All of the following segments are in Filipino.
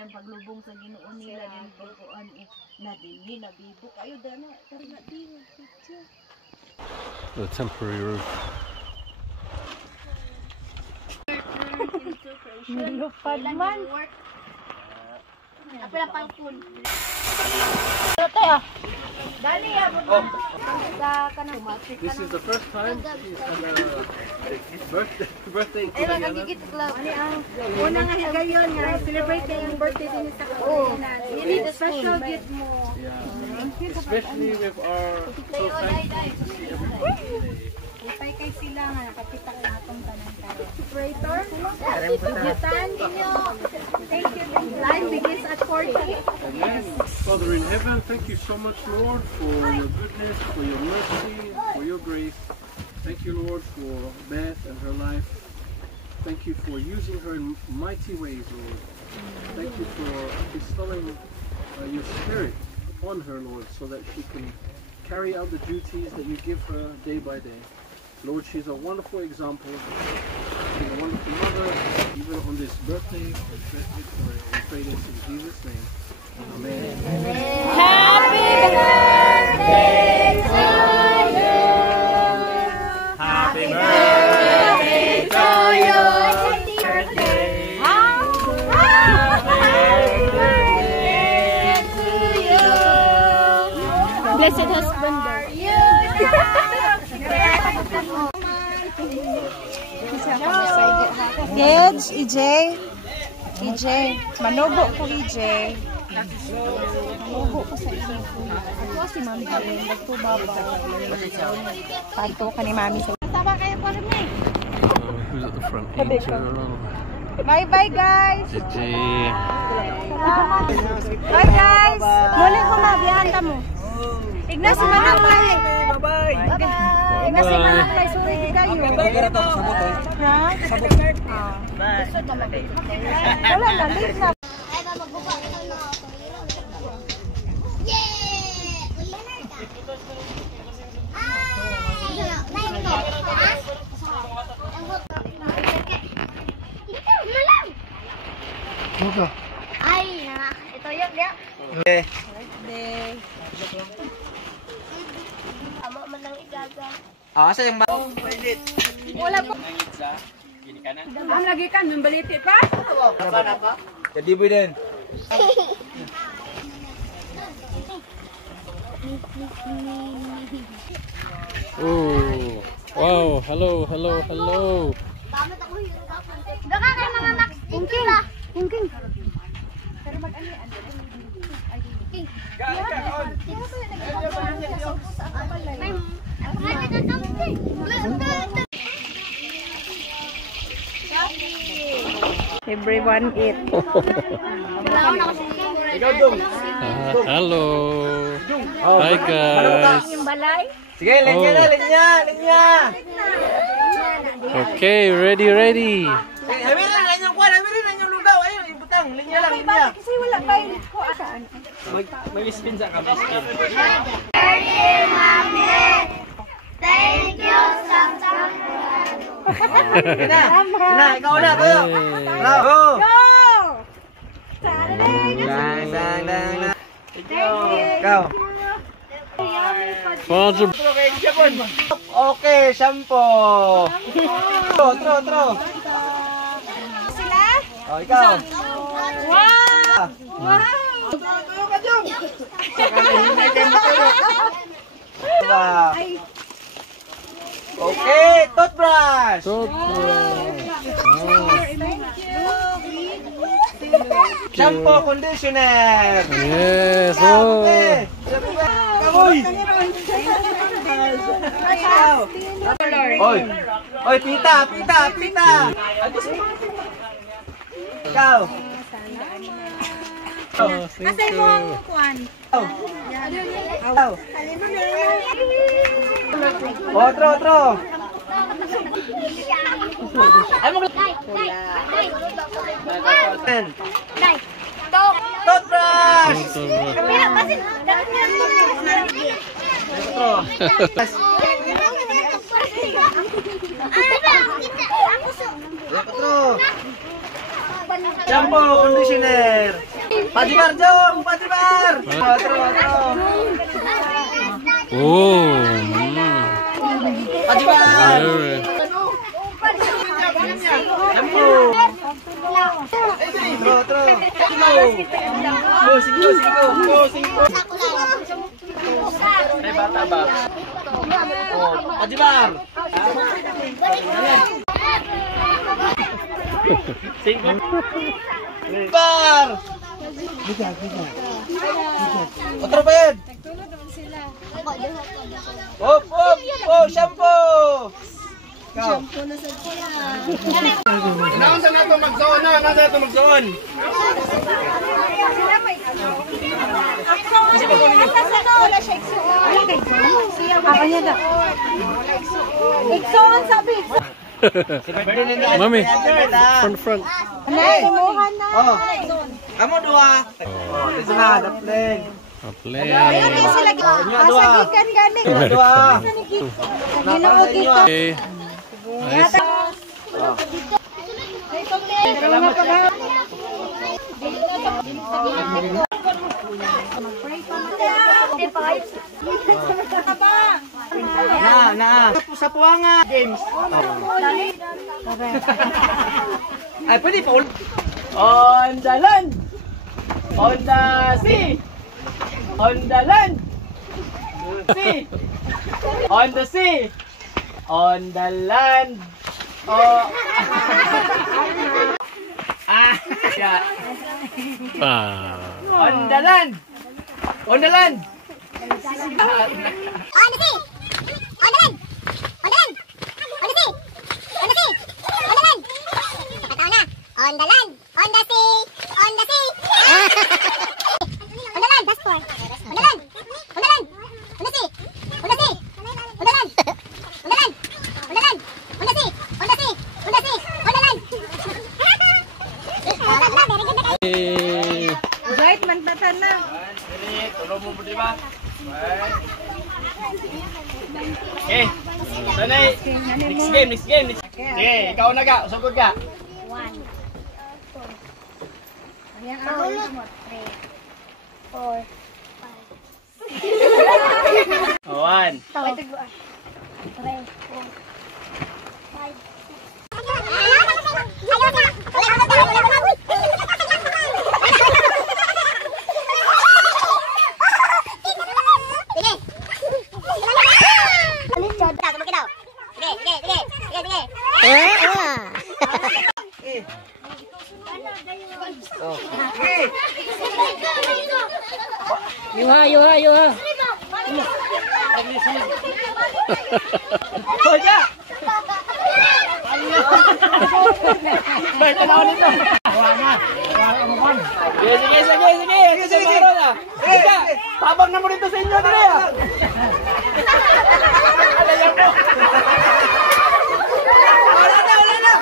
nila paglubong sa Ginoo nila din pagkuan na dinhi na bibo kayo dana tara na din picture. The temporary roof. Nilupad man. Apil ang pangkul. This is the first time birthday to Una nga higayon nga celebrate yung birthday din sa Carolina. You need a special gift mo. especially with our Ipay kay sila nga nakapitak na atong tanan karon. Operator, pugyutan ninyo. Thank you. Line begins at 40. Yes. Father in heaven, thank you so much, Lord, for your goodness, for your mercy, for your grace. Thank you, Lord, for Beth and her life. Thank you for using her in mighty ways, Lord. Thank you for bestowing your spirit on her, Lord, so that she can carry out the duties that you give her day by day. Lord, she's a wonderful example. She's a wonderful mother, even on this birthday. We pray this in Jesus' name. Amen. Happy birthday to you. Happy birthday to you. Happy birthday. Blessed husband. Kids, EJ, manubo ko EJ. Manubo ko sa EJ. Ako si Mami Jane, nagtubaba. Panto ka ni Mami. Tama kayo po rin eh. Who's at the front? Angel. Bye-bye guys. JJ. Bye guys. Muli ko mabiyahan ka mo. Ignas si Manapay. Bye-bye. Ignas si Manapay. Sorry kayo. Ha? Bye. Wala na. Late na. Ay, ito yun dia. Birthday. Amo man lang igaga. Asa yung Wala po. Am lagi kan membaliti pa? Jadi boy din. Oh, wow, hello. Daka kay mga Max King ba? King. Pero mag-ani. King. Everyone eat. Hello. Hi guys. Sige, linya. Okay, ready. Habirin na yung lugaw. Ayun, ibutang. Linya lang. Kasi wala pa yun. May spin sa kami. Thank you sa Sina, ikaw na. Tayo. Bravo. Ikaw. Father. Okay, shampoo. Tro. Sila? Oh, ikaw. Wow! Okay, toothbrush. Shampoo, conditioner. Yes. Okay. Oy, pita. Ikaw. Oh, thank you. Tro. Toothbrush. Shampoo, conditioner. Padibar, Jom! Padibar! Otro. Oh. Padibar! Shampoo. Otro. Cinco. Ay, bata ba? Oh, Padibar! Cinco. Bar! Otro pa yan! Oh, shampoo! Shampoo na sa sila. Nasa na ito magzoon na? Nasa ito magzoon? Wala siya ako niya daw. Iksoon sabi. Mami, front. Imuhan na. Oh, kamu dua. Oh, ito na, dapleg. Apply. Ayun din sila. Asagikan gani. Dua. Ginoo dito. Okay. Nice. Na. Sa puwanga. Games. Ay, pwede pa ulit. On the land. On the sea. On the land. Sea. On the sea. On the land. Oh. Yeah. On the land. On the land. On the sea! On the land! On the land! On the sea! On the sea! On the land! Nakatawa na! On the land! On the sea! On the sea! On the land! That's four. On the land! On the land! On the sea! On the sea! On the land! On the land! On the land! On the sea! On the sea! On the sea! On the land! Very good na kayo! Right, mantatan na. Tulong mo po, di ba? Okay. Sanay. Next game. Okay, ikaw na ka. Usugod ka. 1, 2, 4, 1. Yuha. Soja! Baik, tanaw nito. Sige. Sige. Tabang na mo dito sa inyo, dire. Alayan mo. Wala na.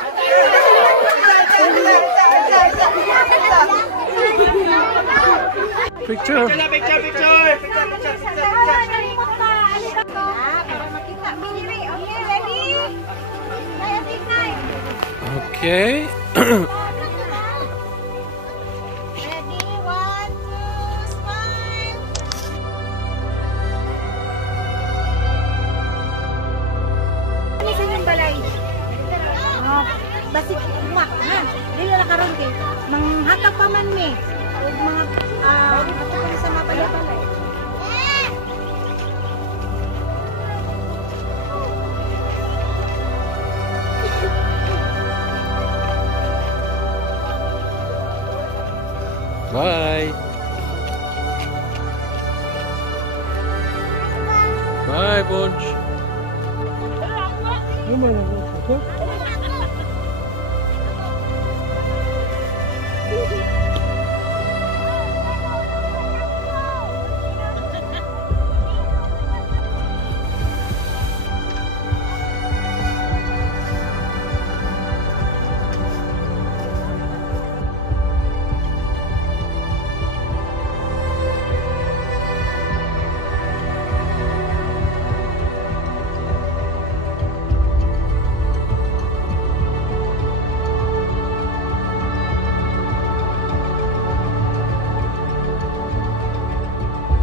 Picture. Picture. Okay. Ready, 1, 2, smile. Ano sa inyong balay? Basik umak, ha? Dili na karon kay manghatag pa man mi. Ug mga hatag sa mga balay. Bye. Bye, Bunch.